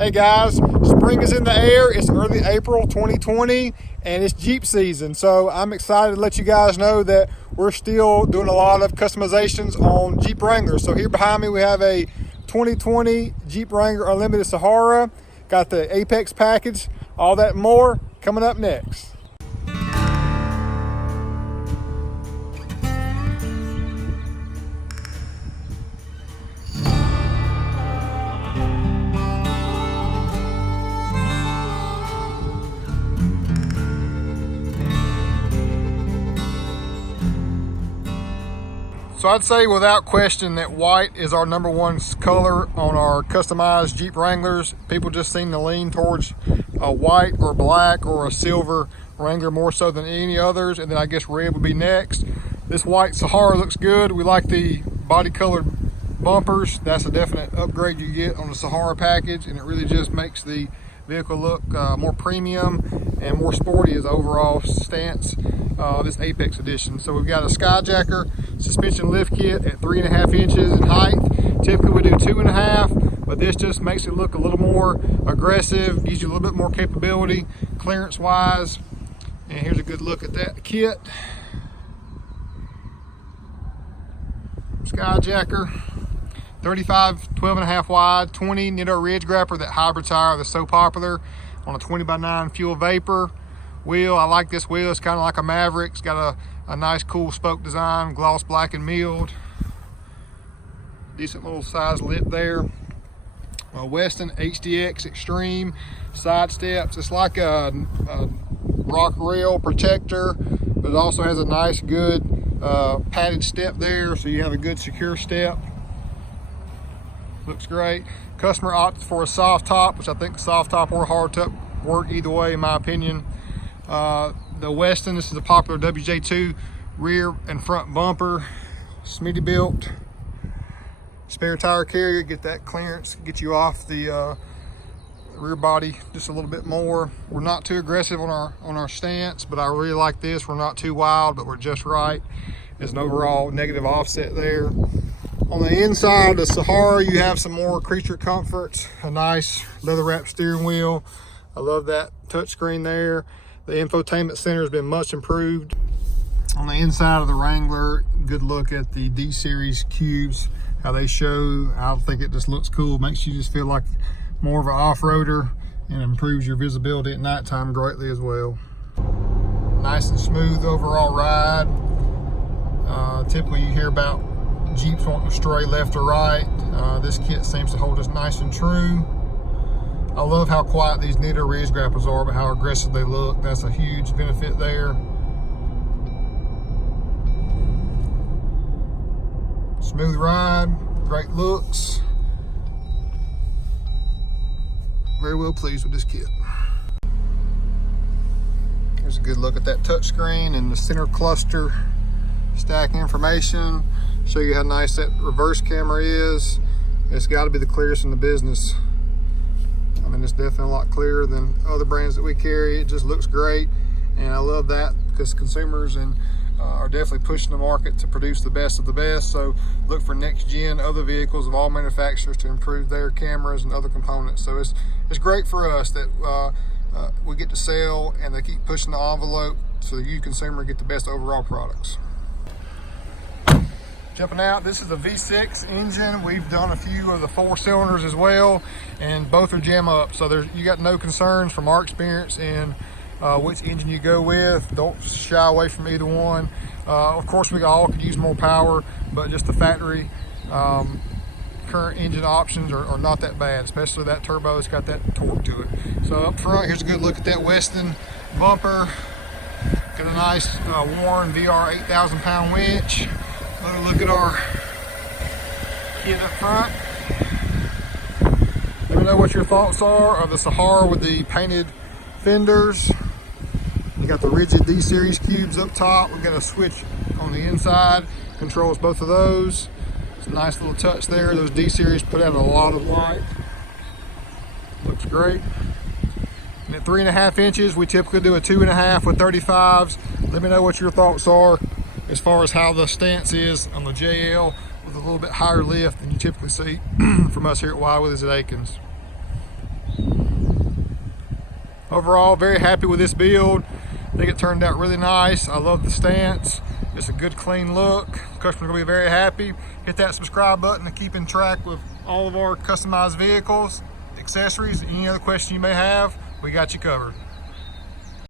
Hey guys, spring is in the air. It's early April 2020 and it's Jeep season. So I'm excited to let you guys know that we're still doing a lot of customizations on Jeep Wrangler. So here behind me we have a 2020 Jeep Wrangler Unlimited Sahara. Got the Apex package, all that and more coming up next. So I'd say without question that white is our #1 color on our customized Jeep Wranglers. People just seem to lean towards a white or black or a silver Wrangler more so than any others. And then I guess red would be next. This white Sahara looks good. We like the body colored bumpers. That's a definite upgrade you get on the Sahara package, and it really just makes the vehicle look more premium and more sporty as overall stance. This Apex edition. So we've got a Skyjacker suspension lift kit at 3.5 inches in height. Typically we do 2.5, but this just makes it look a little more aggressive, gives you a little bit more capability clearance wise. And here's a good look at that kit. Skyjacker, 35, 12.5 wide, 20 Nitto Ridge Grapper, that hybrid tire that's so popular, on a 20x9 fuel vapor. Wheel, I like this wheel. It's kind of like a Maverick. It's got a nice cool spoke design, gloss black and milled. Decent little size lip there. Westin HDX Extreme side steps. It's like a rock rail protector, but it also has a nice good padded step there, so you have a good secure step. Looks great. Customer opted for a soft top, which I think the soft top or hard top work either way in my opinion. The Westin, this is a popular WJ2 rear and front bumper, Smitty built. Spare tire carrier, get that clearance, get you off the rear body just a little bit more. We're not too aggressive on our stance, but I really like this. We're not too wild, but we're just right. There's an overall negative offset there. On the inside of the Sahara, you have some more creature comforts, a nice leather wrapped steering wheel. I love that touchscreen there. The infotainment center has been much improved. On the inside of the Wrangler, good look at the D-Series cubes, how they show. I think it just looks cool. Makes you just feel like more of an off-roader and improves your visibility at nighttime greatly as well. Nice and smooth overall ride. Typically you hear about Jeeps wanting to stray left or right. This kit seems to hold us nice and true. I love how quiet these Nitto Ridge Grapples are, but how aggressive they look. That's a huge benefit there. Smooth ride, great looks. Very well pleased with this kit. Here's a good look at that touchscreen and the center cluster stack information. Show you how nice that reverse camera is. It's got to be the clearest in the business. I mean, it's definitely a lot clearer than other brands that we carry. It just looks great, and I love that because consumers are definitely pushing the market to produce the best of the best. So look for next gen other vehicles of all manufacturers to improve their cameras and other components. So it's great for us that we get to sell, and they keep pushing the envelope so that you consumer get the best overall products. Jumping out, this is a V6 engine. We've done a few of the 4 cylinders as well, and both are jam up. So you got no concerns from our experience in which engine you go with. Don't shy away from either one. Of course, we all could use more power, but just the factory current engine options are not that bad, especially that turbo. It's got that torque to it. So up front, here's a good look at that Westin bumper. Got a nice Warren VR 8,000 pound winch. Another look at our kit up front. Let me know what your thoughts are of the Sahara with the painted fenders. You got the rigid D-Series cubes up top. We've got a switch on the inside, controls both of those. It's a nice little touch there. Those D-Series put out a lot of light. Looks great. And at 3.5 inches, we typically do a 2.5 with 35s. Let me know what your thoughts are as far as how the stance is on the JL with a little bit higher lift than you typically see from us here at Willies at Akins. Overall, very happy with this build. I think it turned out really nice. I love the stance. It's a good, clean look. Customer's gonna be very happy. Hit that subscribe button to keep in track with all of our customized vehicles, accessories, any other question you may have, we got you covered.